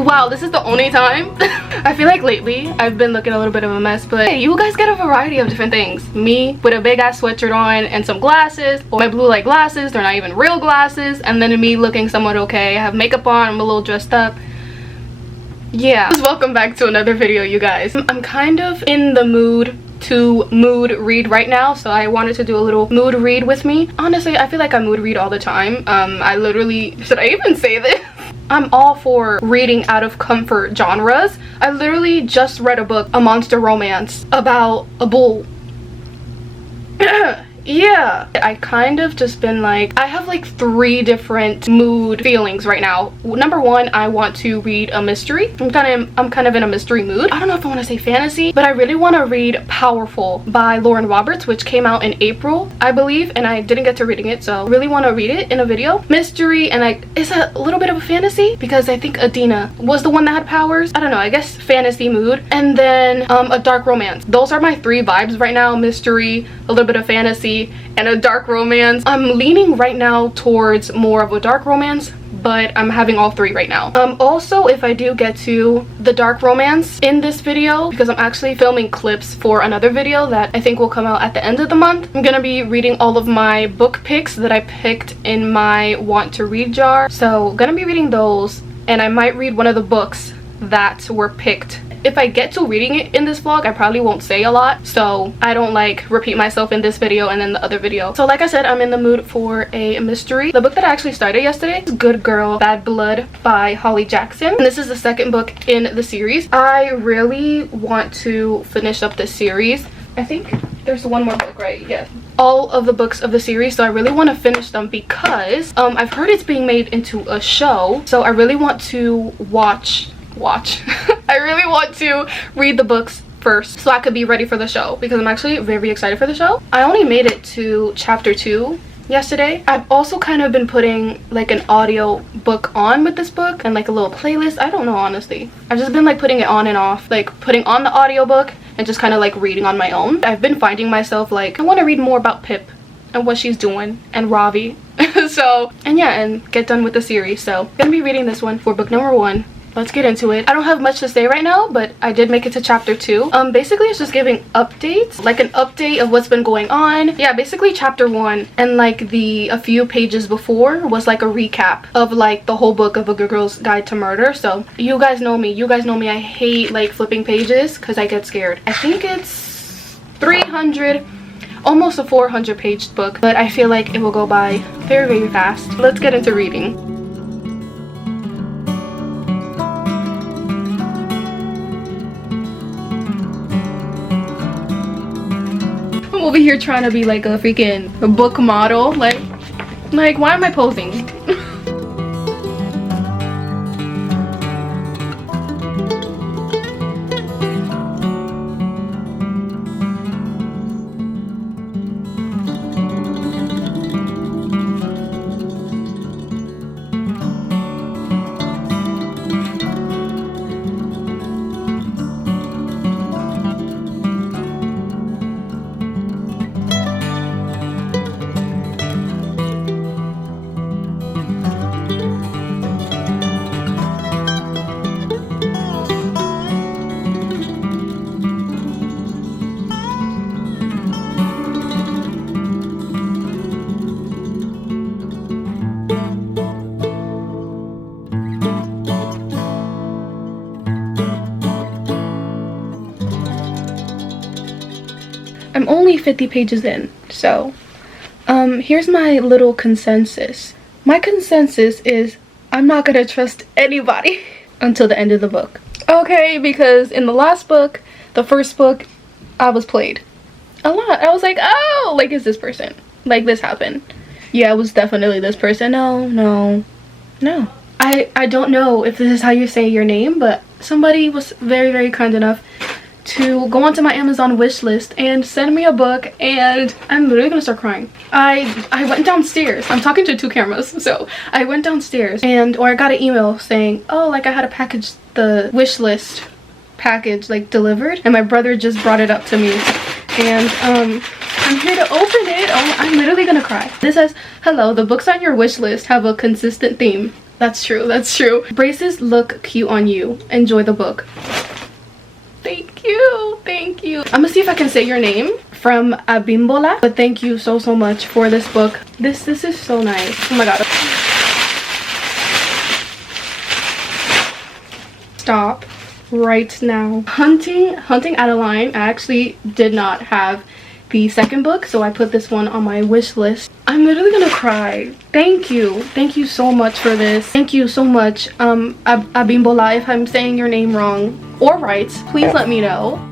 Wow, this is the only time. I feel like lately I've been looking a little bit of a mess, but hey, you guys get a variety of different things. Me with a big ass sweatshirt on and some glasses, or my blue light glasses, they're not even real glasses, and then me looking somewhat okay. I have makeup on, I'm a little dressed up. Yeah, welcome back to another video, you guys. I'm kind of in the mood to mood read right now, so I wanted to do a little mood read with me. Honestly, I feel like I mood read all the time. I literally, should I even say this? I'm all for reading out of comfort genres. I literally just read a book, a monster romance, about a bull. Yeah, I kind of just been like, I have like 3 different mood feelings right now. Number 1, I want to read a mystery. I'm kind of in a mystery mood. I don't know if I want to say fantasy, but I really want to read Powerful by Lauren Roberts, which came out in April, I believe, and I didn't get to reading it, so I really want to read it in a video. Mystery, and it's a little bit of a fantasy because I think Adina was the one that had powers. I don't know, I guess fantasy mood. And then a dark romance. Those are my 3 vibes right now: mystery, a little bit of fantasy, and a dark romance. I'm leaning right now towards more of a dark romance, but I'm having all 3 right now. Also, if I do get to the dark romance in this video, because I'm actually filming clips for another video that I think will come out at the end of the month, I'm gonna be reading all of my book picks that I picked in my want to read jar. So gonna be reading those, and I might read one of the books that were picked. If I get to reading it in this vlog, I probably won't say a lot, so I don't like repeat myself in this video and then the other video. So like I said, I'm in the mood for a mystery. The book that I actually started yesterday is Good Girl, Bad Blood by Holly Jackson, and this is the 2nd book in the series. I really want to finish up this series. I think there's one more book, right? Yes. All of the books of the series, so I really want to finish them because I've heard it's being made into a show, so I really want to watch I really want to read the books first so I could be ready for the show, because I'm actually very excited for the show. I only made it to chapter 2 yesterday. I've also kind of been putting like an audio book on with this book and like a little playlist. I don't know, honestly. I've just been like putting it on and off, like putting on the audiobook and just kind of like reading on my own. I've been finding myself like, I want to read more about Pip and what she's doing, and Ravi. So, and yeah, and get done with the series. So I'm gonna be reading this one for book number 1. Let's get into it. I don't have much to say right now, but I did make it to chapter 2. Basically it's just giving updates, like an update of what's been going on. Yeah, basically chapter 1 and like a few pages before was like a recap of like the whole book of A Good Girl's Guide to Murder. So you guys know me, I hate like flipping pages because I get scared. I think it's 300, almost a 400 page book, but I feel like it will go by very, very fast. Let's get into reading. I'm over here trying to be like a freaking book model, like why am I posing? I'm only 50 pages in, so here's my little consensus. My consensus is I'm not gonna trust anybody until the end of the book. Okay, because in the last book, the first book, I was played a lot. I was like, oh, like, is this person? Like, this happened. Yeah, it was definitely this person. No. I don't know if this is how you say your name, but somebody was very, very kind enough to go onto my Amazon wish list and send me a book, and I'm literally gonna start crying. I went downstairs. I'm talking to 2 cameras, so I went downstairs or I got an email saying, oh, like I had a package, the wish list package like delivered, and my brother just brought it up to me, and I'm here to open it. Oh, I'm literally gonna cry. This says, hello, the books on your wish list have a consistent theme: That's true, that's true. Braces look cute on you. Enjoy the book. Thank you, thank you. I'm gonna see if I can say your name. From Abimbola. But thank you so much for this book. This is so nice. Oh my god. Stop right now. Hunting Adeline. I actually did not have the second book, so I put this one on my wish list. I'm literally gonna cry. Thank you so much for this. Thank you so much. Abimbola, if I'm saying your name wrong or right, please let me know.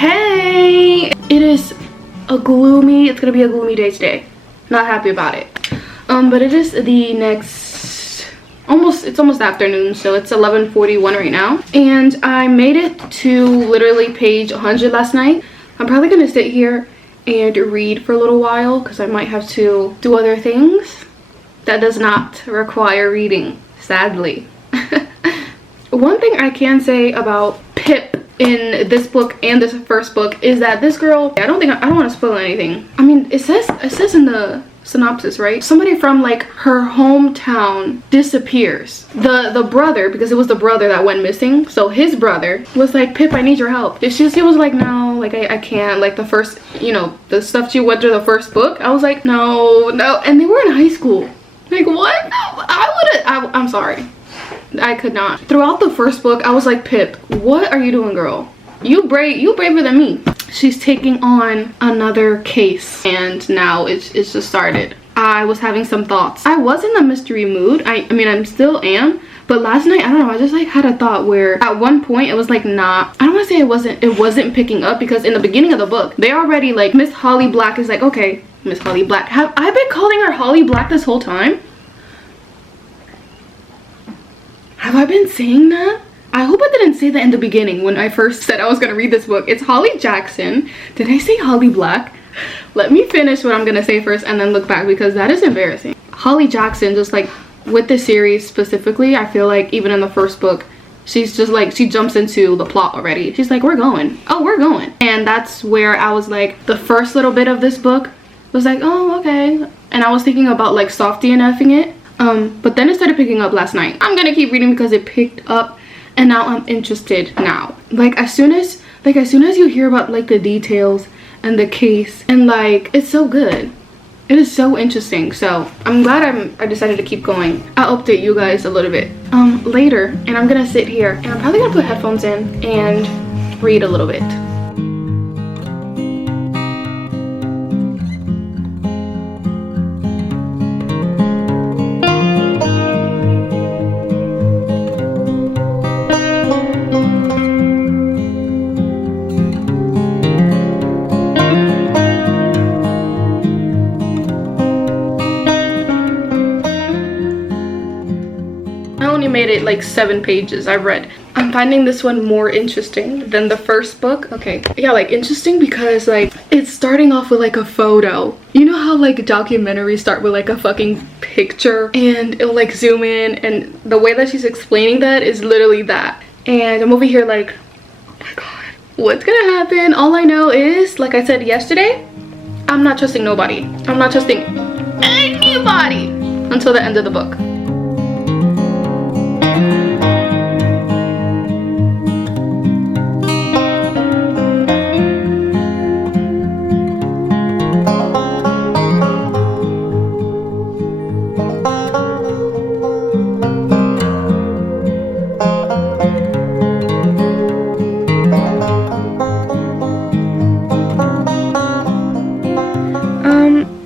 Hey, it's gonna be a gloomy day today. Not happy about it. But it is the next it's almost afternoon, so it's 11:41 right now, and I made it to literally page 100 last night. I'm probably gonna sit here and read for a little while because I might have to do other things that does not require reading, sadly. One thing I can say about Pip in this book and this first book is that this girl, I don't want to spoil anything. I mean, it says in the synopsis, right? Somebody from like her hometown disappears. The brother, because it was the brother that went missing, so his brother was like, Pip, I need your help. She was like, no, like I can't. Like the first, you know, the stuff she went through the first book, I was like, no, and they were in high school. Like what? No, I'm sorry, I could not. Throughout the first book, I was like, Pip, what are you doing, girl? You braver than me. She's taking on another case, and now it's just started. I was having some thoughts. I was in a mystery mood. I mean, I still am, but last night, I don't know, I just like had a thought where at one point it was like not, I don't want to say it wasn't picking up, because in the beginning of the book, they already like, Miss Holly Black is like, okay, Miss Holly Black. Have I been calling her Holly Black this whole time? Have I been saying that? I hope I didn't say that in the beginning when I first said I was going to read this book. It's Holly Jackson. Did I say Holly Black? Let me finish what I'm going to say first and then look back, because that is embarrassing. Holly Jackson, just like with this series specifically, I feel like even in the first book, she's just like, she jumps into the plot already. She's like, we're going. Oh, we're going. And that's where I was like, the first little bit of this book was like, oh, okay. And I was thinking about like soft DNFing it. But then it started picking up last night. I'm gonna keep reading because it picked up, and now I'm interested now. Like as soon as you hear about like the details and the case, and like it's so good. It is so interesting. So I'm glad I decided to keep going. I'll update you guys a little bit later, and I'm gonna sit here and I'm probably gonna put headphones in and read a little bit. Made it like 7 pages I've read. I'm finding this one more interesting than the first book. Okay, yeah, like interesting because like it's starting off with like a photo. You know how like documentaries start with like a fucking picture and it'll like zoom in, and the way that she's explaining that is literally that. And I'm over here like, oh my god, what's gonna happen? All I know is, like I said yesterday, I'm not trusting nobody. I'm not trusting anybody until the end of the book.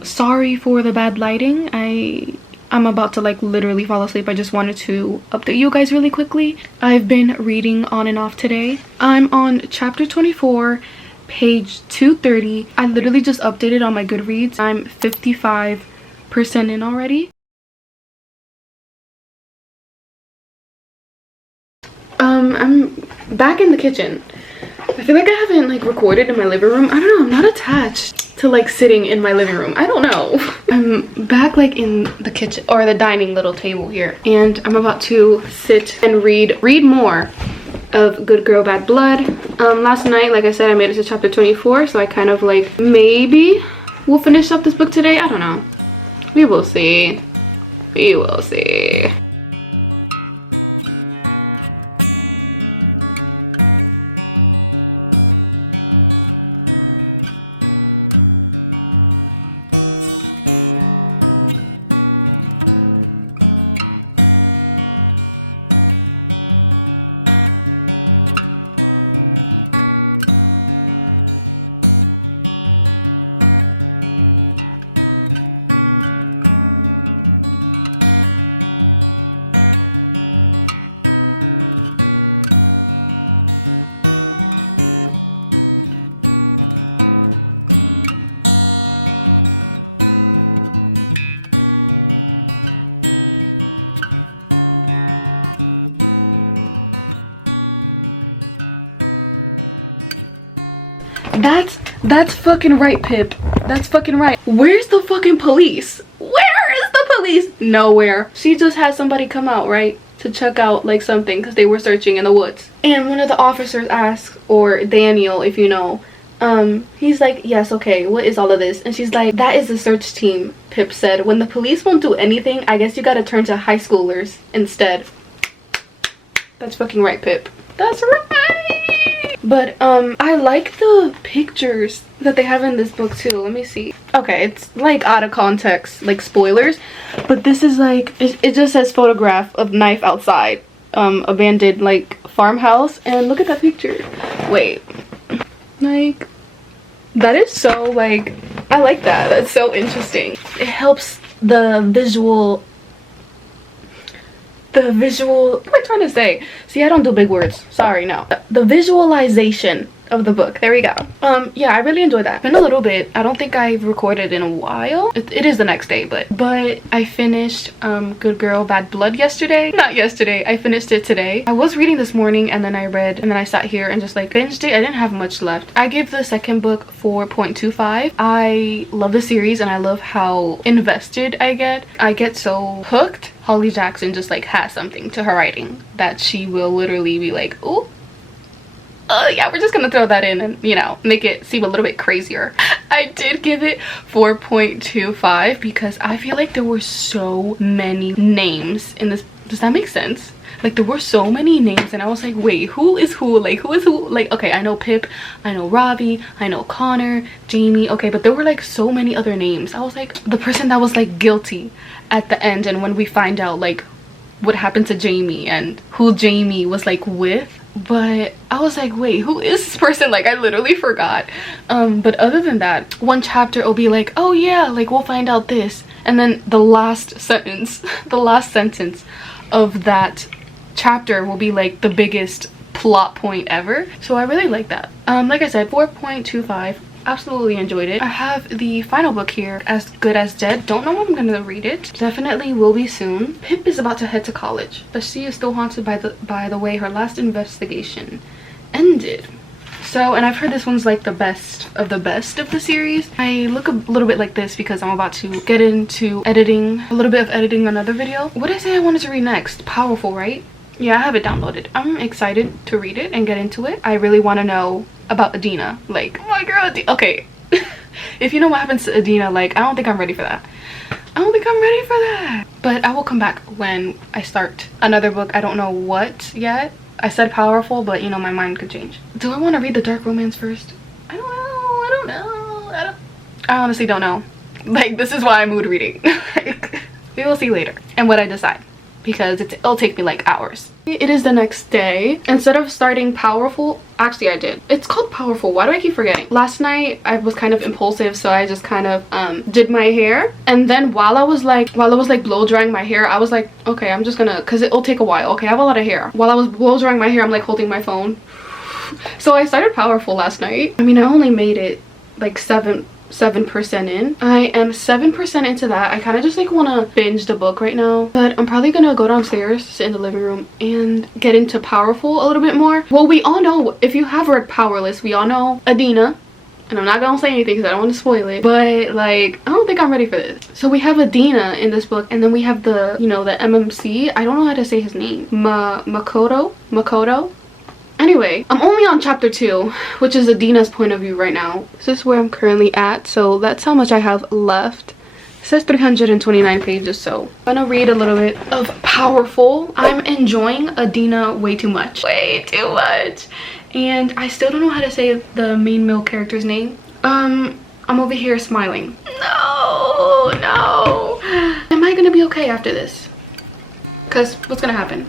Sorry for the bad lighting. I'm about to like literally fall asleep. I just wanted to update you guys really quickly. I've been reading on and off today. I'm on chapter 24, page 230. I literally just updated on my Goodreads. I'm 55% in already. I'm back in the kitchen. I feel like I haven't like recorded in my living room. I don't know, I'm not attached to like sitting in my living room. I don't know. I'm back like in the kitchen or the dining little table here, and I'm about to sit and read more of Good Girl Bad Blood. Last night, like I said, I made it to chapter 24, so I kind of like maybe we'll finish up this book today. I don't know. We will see. We will see. That's fucking right, Pip. That's fucking right. Where's the fucking police? Where is the police? Nowhere. She just had somebody come out, right, to check out like something because they were searching in the woods. And one of the officers asks, or Daniel, if you know, he's like, yes, okay, what is all of this? And she's like, that is the search team. Pip said, when the police won't do anything, I guess you gotta turn to high schoolers instead. That's fucking right, Pip. That's right. But I like the pictures that they have in this book too. Let me see. Okay, it's like out of context, like spoilers, but this is like it just says photograph of knife outside abandoned like farmhouse, and look at that picture. Wait, like that is so like I like that. That's so interesting. It helps the visual. What am I trying to say? See, I don't do big words. Sorry, no. The visualization of the book. There we go. Yeah, I really enjoyed that. Been a little bit. I don't think I've recorded in a while. It is the next day, but I finished Good Girl Bad Blood yesterday. Not yesterday. I finished it today. I was reading this morning, and then I read, and then I sat here and just like binged it. I didn't have much left. I gave the second book 4.25. I love the series, and I love how invested I get. I get so hooked. Holly Jackson just like has something to her writing that she will literally be like, oh, yeah, we're just gonna throw that in and, you know, make it seem a little bit crazier. I did give it 4.25 because I feel like there were so many names in this. Does that make sense? Like, there were so many names, and I was like, wait, who is who? Like, who is who? Like, okay, I know Pip, I know Robbie, I know Connor, Jamie, okay, but there were like so many other names. I was like, the person that was like guilty at the end, and when we find out like what happened to Jamie and who Jamie was like with. But I was like, wait, who is this person? Like, I literally forgot. But other than that, one chapter will be like, oh yeah, like we'll find out this, and then the last sentence of that chapter will be like the biggest plot point ever. So I really like that. Like I said, 4.25. Absolutely enjoyed it. I have the final book here, As Good as Dead. Don't know when I'm gonna read it. Definitely will be soon. Pip is about to head to college, but she is still haunted by the way her last investigation ended. So, and I've heard this one's like the best of the series. I look a little bit like this because I'm about to get into editing, a little bit of editing another video. What did I say I wanted to read next? Powerful, right? Yeah, I have it downloaded. I'm excited to read it and get into it. I really want to know about Adina. Like, oh my girl, okay. If you know what happens to Adina, like, I don't think I'm ready for that. I don't think I'm ready for that. But I will come back when I start another book. I don't know what yet. I said powerful, but you know, my mind could change. Do I want to read the dark romance first? I don't know. I honestly don't know. Like, this is why I'm mood reading. Like, we will see later and what I decide, because it'll take me like hours. It is the next day. Instead of starting powerful, actually I did. It's called powerful. Why do I keep forgetting? Last night I was kind of impulsive, so I just kind of did my hair, and then while I was like blow drying my hair, I was like, okay, I'm just gonna, because it'll take a while. Okay, I have a lot of hair. While I was blow drying my hair, I'm like holding my phone. So I started powerful last night. I mean, I only made it like 7 7% in. I am 7% into that. I kind of just like want to binge the book right now, but I'm probably gonna go downstairs, sit in the living room, and get into Powerful a little bit more. Well, we all know, if you have read Powerless, we all know Adina, and I'm not gonna say anything because I don't want to spoil it, but like I don't think I'm ready for this. So we have Adina in this book, and then we have the, you know, the MMC. I don't know how to say his name. Makoto. Anyway, I'm only on chapter 2, which is Adina's point of view right now. This is where I'm currently at, so that's how much I have left. It says 329 pages, so I'm gonna read a little bit of Powerful. I'm enjoying Adina way too much. Way too much. And I still don't know how to say the main male character's name. I'm over here smiling. No. Am I gonna be okay after this? Because what's gonna happen?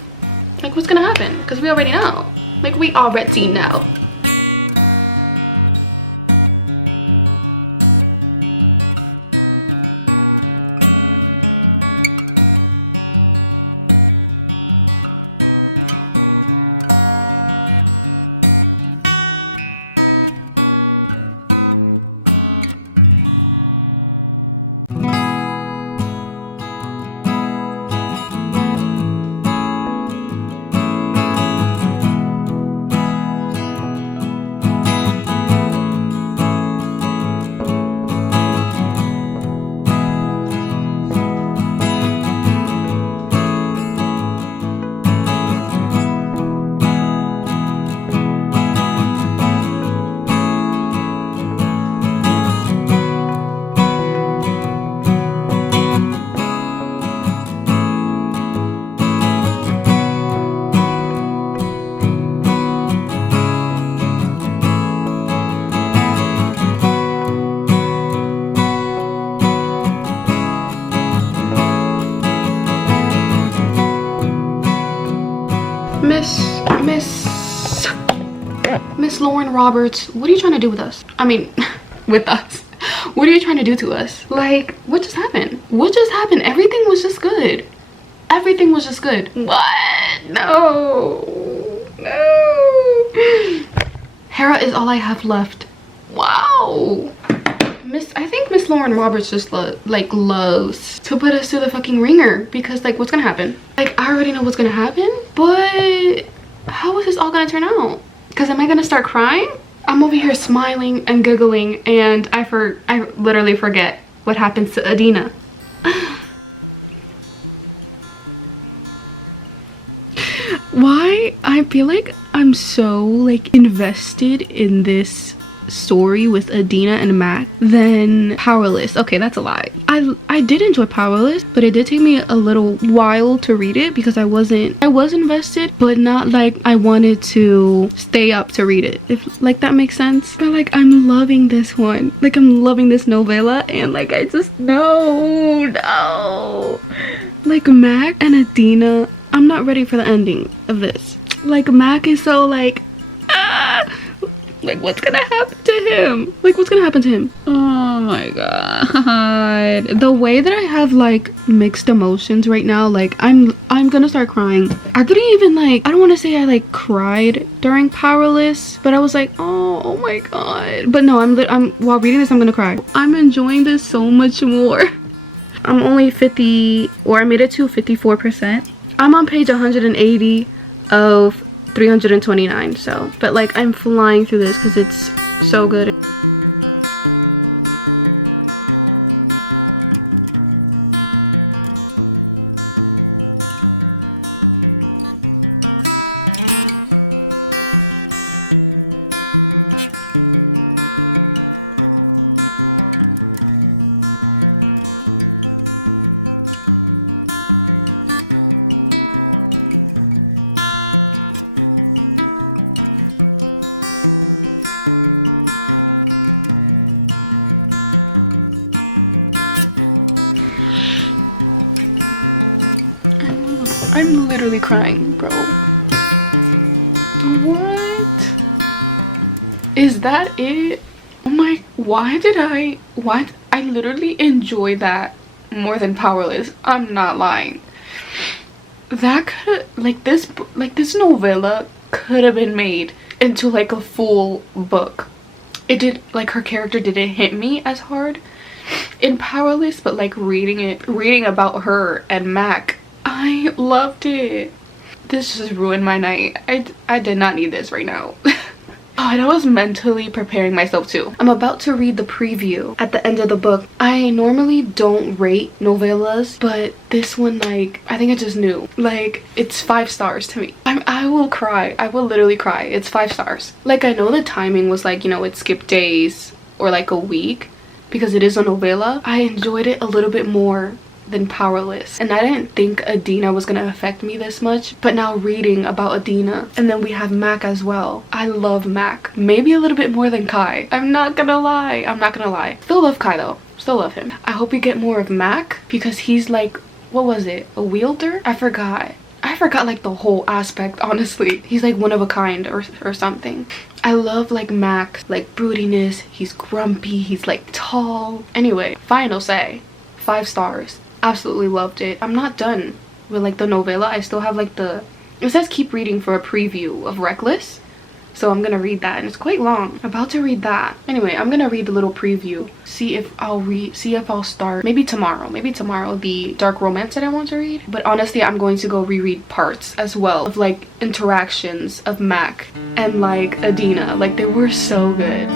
Like, what's gonna happen? Because we already know. Like, we already know. Miss Lauren Roberts, what are you trying to do with us? I mean, with us. What are you trying to do to us? Like, what just happened? What just happened? Everything was just good. Everything was just good. What? No. Hera is all I have left. Wow. I think Miss Lauren Roberts just loves to put us through the fucking ringer, because like, what's gonna happen? Like, I already know what's gonna happen, but how is this all gonna turn out? Because am I gonna start crying? I'm over here smiling and giggling, and I literally forget what happens to Adina. Why? I feel like I'm so like invested in this story with Adina and Mac than Powerless. Okay, that's a lie. I did enjoy Powerless, but it did take me a little while to read it because I was invested, but not like I wanted to stay up to read it, if like that makes sense. But like, I'm loving this one. Like, I'm loving this novella, and like, I just no. Like, Mac and Adina, I'm not ready for the ending of this. Like, Mac is so like, like, what's gonna happen to him? Like, what's gonna happen to him? Oh my god. The way that I have like mixed emotions right now, like I'm gonna start crying. I couldn't even like, I don't want to say I like cried during Powerless, but I was like, oh my god. But no, I'm while reading this, I'm gonna cry. I'm enjoying this so much more. I'm only 50, or I made it to 54%. I'm on page 180 of 329, so, but like, I'm flying through this because it's so good. I'm literally crying, bro. What? Is that it? Oh my, why I literally enjoy that more than Powerless. I'm not lying. That could, like this novella could have been made into like a full book. it did, like, her character didn't hit me as hard in Powerless, but like reading about her and Mac, I loved it. This just ruined my night. I did not need this right now. Oh, and I was mentally preparing myself too. I'm about to read the preview at the end of the book. I normally don't rate novellas, but this one, like, I think I just knew. Like, it's 5 stars to me. I will cry. I will literally cry. It's 5 stars. Like, I know the timing was like, you know, it skipped days or like a week because it is a novella. I enjoyed it a little bit more than Powerless, and I didn't think Adina was gonna affect me this much, but now reading about Adina, and then we have Mac as well. I love Mac, maybe a little bit more than Kai. I'm not gonna lie. Still love Kai though, still love him. I hope we get more of Mac because he's like, what was it, a wielder? I forgot like the whole aspect, honestly. He's like one of a kind or something. I love like Mac, like broodiness. He's grumpy, he's like tall. Anyway, final say 5 stars. Absolutely loved it. I'm not done with like the novella. I still have like it says keep reading for a preview of Reckless, so I'm gonna read that, and it's quite long. About to read that. Anyway, I'm gonna read the little preview, see if I'll start maybe tomorrow the dark romance that I want to read. But honestly, I'm going to go reread parts as well of like interactions of Mac and like Adina. Like, they were so good.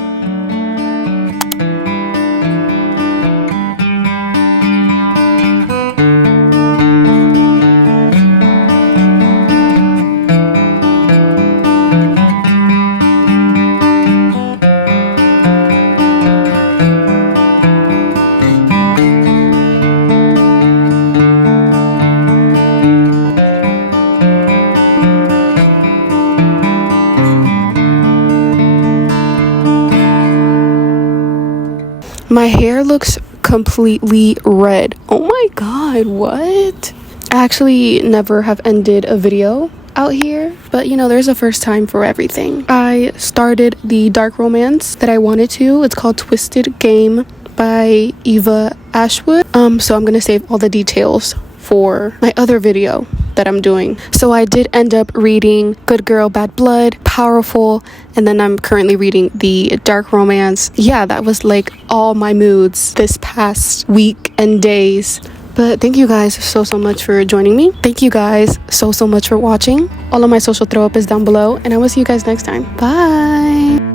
My hair looks completely red. Oh my god, what? I actually never have ended a video out here, but you know, there's a first time for everything. I started the dark romance that I wanted to. It's called Twisted Game by Eva Ashwood. So I'm gonna save all the details for my other video that I'm doing. So I did end up reading Good Girl Bad Blood, Powerful, and then I'm currently reading the dark romance. Yeah, that was like all my moods this past week and days. But thank you guys so much for joining me. Thank you guys so much for watching. All of my social throw up is down below, and I will see you guys next time. Bye.